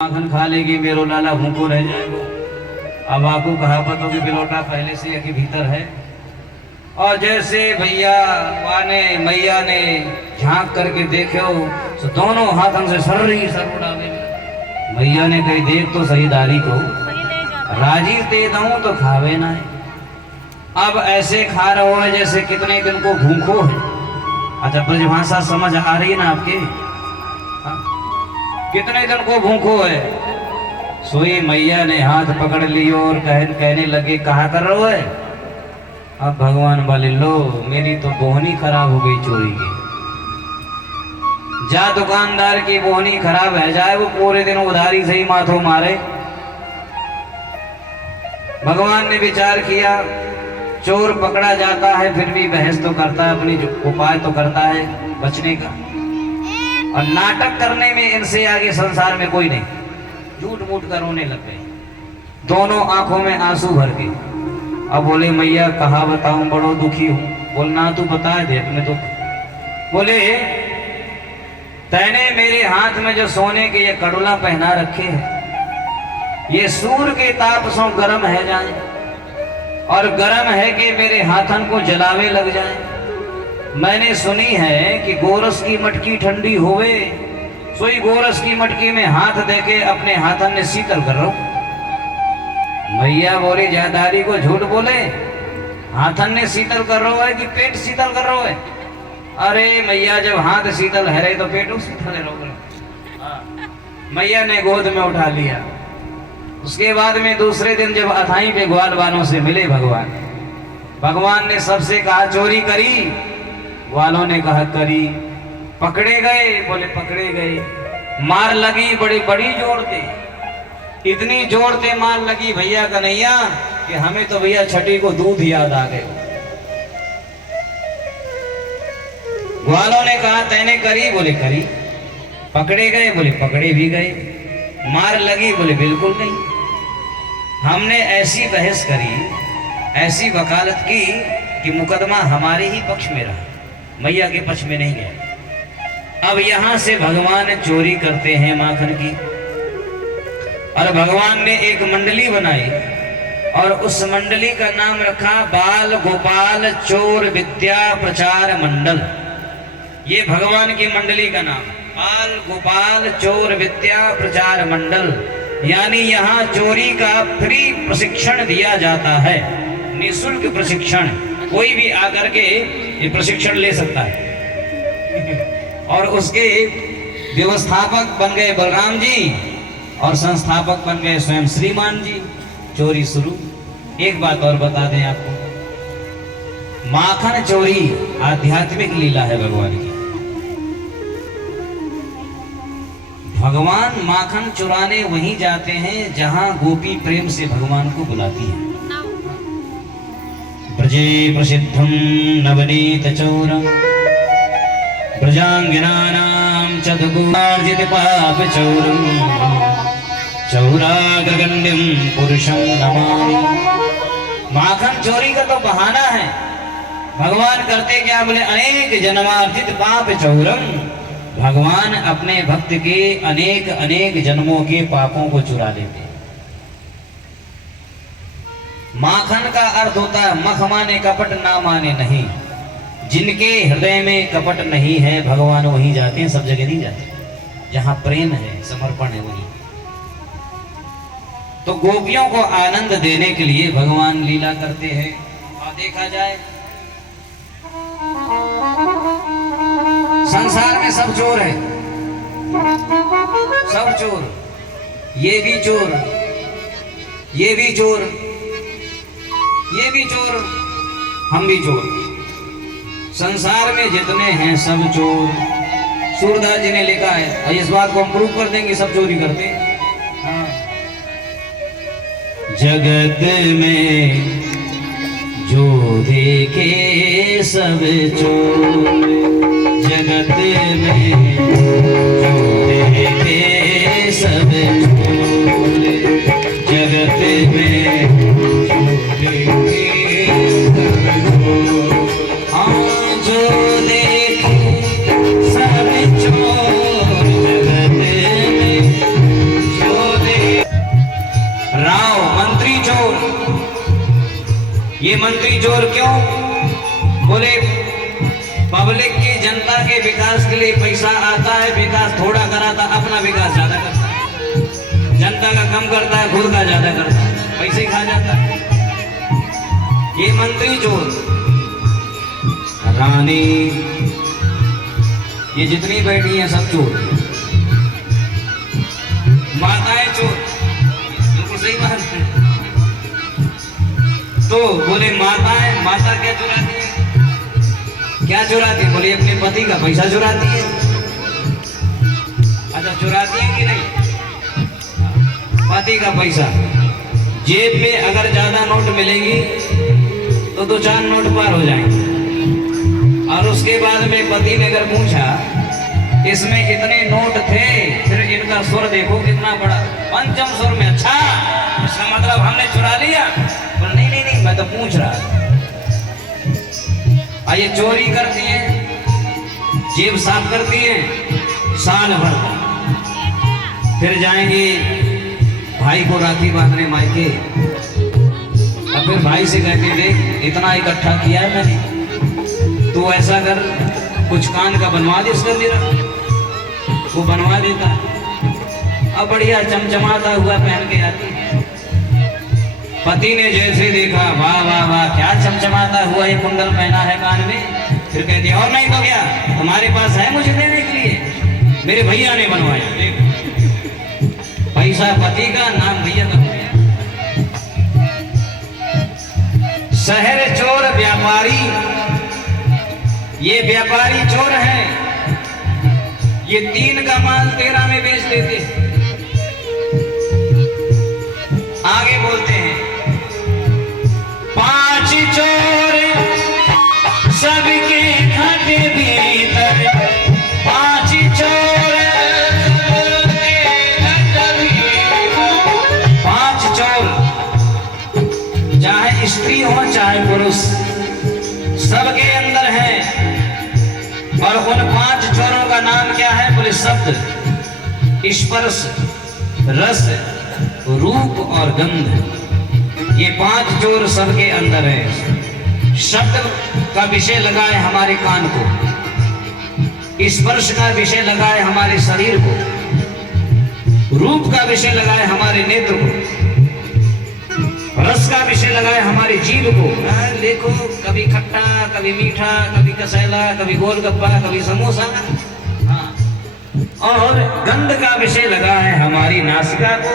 माखन खा लेगी मेरो लाला भूखो रह जाएगा। अब आपको कहावत होगी बिलोटा पहले से है कि भीतर है। और जैसे भैया वाने मैया ने झांक करके देखो तो दोनों हाथों से सर ही सर उड़ावे। भैया ने कही देख तो सही दारी को राजी दे दूं तो खावे ना है। अब ऐसे खा रहे हो जैसे कितने दिन को भूखो है। अच्छा ब्रजभाषा समझ आ रही है ना आपके? कितने दिन को भूखो है। सोई मैया ने हाथ पकड़ लियो और कहने लगे कहा कर रहे हो है। अब भगवान बोले लो मेरी तो बोहनी खराब हो गई चोरी की। जा दुकानदार की बोहनी खराब है जाए वो पूरे दिन उधारी से ही माथो मारे। भगवान ने विचार किया चोर पकड़ा जाता है फिर भी बहस तो करता है, अपनी उपाय तो करता है बचने का। और नाटक करने में इनसे आगे संसार में कोई नहीं। झूठ मूठ कर रोने लग गए, दोनों आंखों में आंसू भर के। अब बोले मैया कहा बताऊं बड़ो दुखी हूं। बोलना तू बता दे अपने दुख। बोले तैने मेरे हाथ में जो सोने के ये कड़ुला पहना रखे हैं ये सूर्य के ताप से गर्म है जाए और गर्म है कि मेरे हाथन को जलावे लग जाए। मैंने सुनी है कि गोरस की मटकी ठंडी होवे सोई गोरस की मटकी में हाथ देके अपने हाथन ने शीतल कर रो। मैया बोली जादारी को झूठ बोले हाथन ने शीतल कर रो है कि पेट शीतल कर रो है। अरे मैया जब हाथ शीतल है रहे तो पेट शीतल है रो। मैया ने गोद में उठा लिया। उसके बाद में दूसरे दिन जब अथाई पे ग्वाल वालों से मिले भगवान ने सबसे कहा चोरी करी। वालों ने कहा करी। पकड़े गए बोले पकड़े गए। मार लगी बड़ी बड़ी जोर थे, इतनी जोर थे मार लगी भैया कन्हैया कि हमें तो भैया छठी को दूध याद आ गए। वालों ने कहा तैने करी बोले करी। पकड़े गए बोले पकड़े भी गए। मार लगी बोले बिल्कुल नहीं। हमने ऐसी बहस करी ऐसी वकालत की कि मुकदमा हमारे ही पक्ष में रहा, मैया के पक्ष में नहीं गया। अब यहां से भगवान चोरी करते हैं माखन की। और भगवान ने एक मंडली बनाई और उस मंडली का नाम रखा बाल गोपाल चोर विद्या प्रचार मंडल। ये भगवान की मंडली का नाम बाल गोपाल चोर विद्या प्रचार मंडल। यानी यहाँ चोरी का फ्री प्रशिक्षण दिया जाता है, निःशुल्क प्रशिक्षण। कोई भी आकर के ये प्रशिक्षण ले सकता है। और उसके व्यवस्थापक बन गए बलराम जी और संस्थापक बन गए स्वयं श्रीमान जी। चोरी शुरू। एक बात और बता दें आपको, माखन चोरी आध्यात्मिक लीला है भगवान की। भगवान माखन चुराने वहीं जाते हैं जहां गोपी प्रेम से भगवान को बुलाती है। ब्रजे प्रसिद्धं नवनीत चौरम ब्रजांगनानां चदगुणार्जित पाप चौरम चौराग्रगण्यं पुरुषं नमामि। माखन चोरी का तो बहाना है। भगवान करते क्या बोले अनेक जन्मार्जित पाप चौरम। भगवान अपने भक्त के अनेक अनेक जन्मों के पापों को चुरा लेते हैं। माखन का अर्थ होता है मख माने कपट ना माने नहीं। जिनके हृदय में कपट नहीं है भगवान वहीं जाते हैं, सब जगह नहीं जाते। जहां प्रेम है समर्पण है वहीं। तो गोपियों को आनंद देने के लिए भगवान लीला करते हैं। और देखा जाए संसार में सब चोर है, सब चोर। ये भी चोर, ये भी चोर, ये भी चोर, हम भी चोर। संसार में जितने हैं सब चोर। सूरदास जी ने लिखा है और इस बात को हम प्रूव कर देंगे सब चोरी करते हैं। हाँ। जगत में जो देखे सब चोर, जगत में जो देखे सब चोर, जगत में जो देखे सब चोर। हाँ जो देखे सब चोर, जगत में जो ये मंत्री चोर क्यों? बोले पब्लिक की, जनता के विकास के लिए पैसा आता है, विकास थोड़ा कराता, अपना विकास ज्यादा करता है, जनता का कम करता है, खुद का ज्यादा करता है, पैसे खा जाता है। ये मंत्री चोर, रानी, ये जितनी बैठी हैं सब चोर, माताएं चोर, बिल्कुल सही बात है। तो बोले माताएं, माता क्या चुराती है? क्या चुराती है? बोले अपने पति का पैसा चुराती है। अच्छा, चुराती है कि नहीं? पति का पैसा, जेब में अगर ज्यादा नोट मिलेंगी तो 2-4 नोट पार हो जाएंगे। और उसके बाद में पति ने अगर पूछा इसमें इतने नोट थे, फिर इनका सुर देखो कितना बड़ा, पंचम सुर में। अच्छा, इसका मतलब हमने चुरा लिया? पर नहीं नहीं नहीं, मैं तो पूछ रहा। ये चोरी करती हैं, जेब साफ करती हैं साल भर, फिर जाएंगे भाई को राखी बांधने मायके, और फिर भाई से कहते देख इतना इकट्ठा किया है मैंने, तू ऐसा कर कुछ कान का बनवा दे इसका मेरा। वो बनवा देता, अब बढ़िया चमचमाता हुआ पहन के आती। पति ने जैसे देखा, वाह वाह वाह, क्या चमचमाता हुआ ये कुंडल पहना है कान में। फिर कहती और नहीं तो क्या, तुम्हारे पास है मुझे देने के लिए? मेरे भैया ने बनवाया। पैसा पति का, नाम भैया का। शहर चोर व्यापारी, ये व्यापारी चोर है, ये 3 का माल 13 में बेच देते। आगे बोलते हैं 5 चोर सबके घाटे भीतर, 5 चोर सबके घाटे भीतर। 5 चोर, चाहे स्त्री हो चाहे पुरुष, सबके अंदर है। और उन 5 चोरों का नाम क्या है? बोले शब्द, स्पर्श, रस, रूप और गंध। ये 5 चोर सबके अंदर है। शब्द का विषय लगाए हमारे कान को, स्पर्श का विषय लगाए हमारे शरीर को, रूप का विषय लगाए हमारे नेत्र को, रस का विषय लगाए हमारे जीभ को। देखो, कभी खट्टा, कभी मीठा, कभी कसैला, कभी गोलगप्पा, कभी समोसा। हाँ, और गंध का विषय लगा है हमारी नासिका को।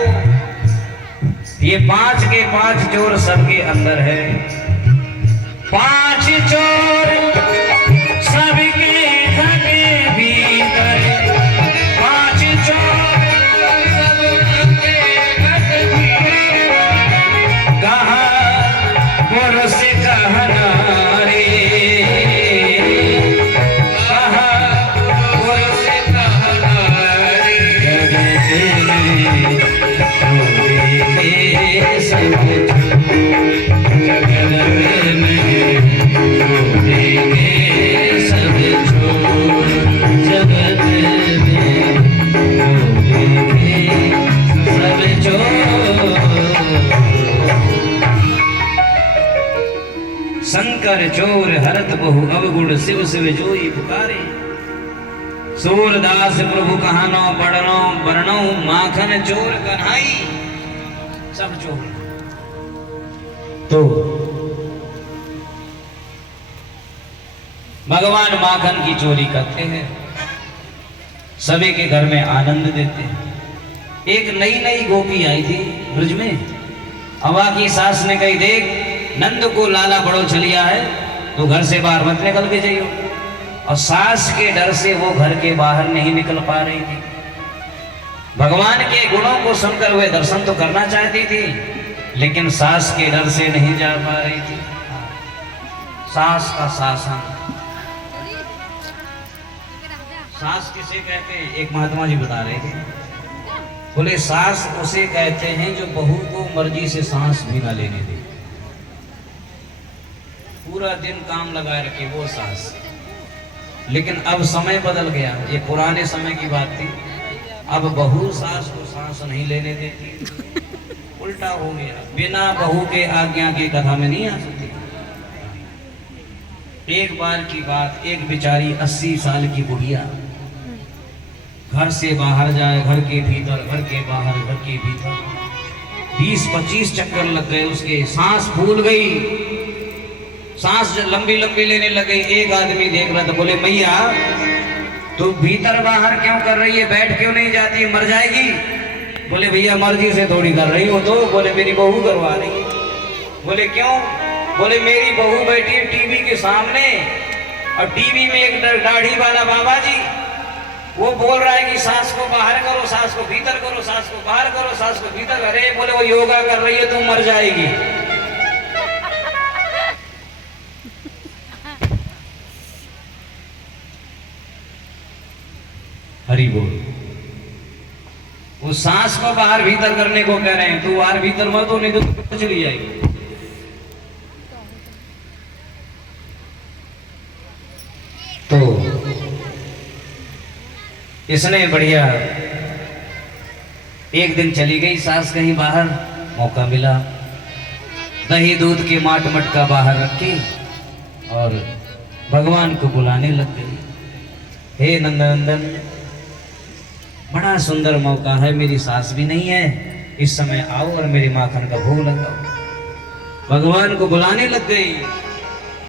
ये 5 के 5 चोर सबके अंदर है। 5 चोर सबके घटे भीतर, 5 चोर सबके घटे भीतर। कहा पुरुष कहा नारी, कहा पुरुष कहा नारी। शंकर चोर हरत बहु अवगुण, शिव शिव जोई पुकारे। सूरदास प्रभु कहानो पढ़नो वर्णो, माखन चोर कन्हाई। सब चोर। तो भगवान माखन की चोरी करते हैं, सभी के घर में आनंद देते हैं। एक नई नई गोपी आई थी ब्रज में। हवा की सास ने कही, देख नंद को लाला बड़ो चलिया है, तो घर से बाहर मत निकल के जाइयो। और सास के डर से वो घर के बाहर नहीं निकल पा रही थी। भगवान के गुणों को सुनकर वे दर्शन तो करना चाहती थी, लेकिन सास के डर से नहीं जा पा रही थी। सास का शासन, सास किसे कहते हैं? एक महात्मा जी बता रहे थे, बोले सास उसे कहते हैं जो बहू को मर्जी से सांस भी ना लेने दे, पूरा दिन काम लगाए रखे, वो सास। लेकिन अब समय बदल गया, ये पुराने समय की बात थी। अब बहू सास को सांस नहीं लेने देती, उल्टा हो गया। बिना बहू के आज्ञा की कथा में नहीं आ सकती। एक बार की बात, एक बेचारी 80 साल की बुढ़िया घर से बाहर जाए, घर के भीतर, घर के बाहर, घर के भीतर 20-25 चक्कर लग गए उसके, सांस फूल गई, सांस लंबी लंबी लेने लगे। एक आदमी देख रहा था, बोले मैया तू भीतर बाहर क्यों कर रही है, बैठ क्यों नहीं जाती, मर जाएगी। बोले भैया मर्जी से थोड़ी कर रही हो तो। बोले मेरी बहू करवा रही है। बोले क्यों। बोले मेरी बहू बैठी है टीवी के सामने और टीवी में एक दाढ़ी वाला बाबा जी वो बोल रहा है कि सांस को बाहर करो, सांस को भीतर करो, सांस को बाहर करो, सांस को भीतर। अरे बोले वो योगा कर रही है, तू मर जाएगी। हरि बोल। वो सांस को बाहर भीतर करने को कह रहे हैं, तू बाहर भीतर मत हो, नहीं तो चली जाएगी। तो इसने बढ़िया एक दिन चली गई सास कहीं बाहर, मौका मिला, दही दूध के माट मटका बाहर रखी और भगवान को बुलाने लग गई। हे नंदनंदन, बड़ा सुंदर मौका है, मेरी सास भी नहीं है, इस समय आओ और मेरी माखन का भोग लगाओ। भगवान को बुलाने लग गई।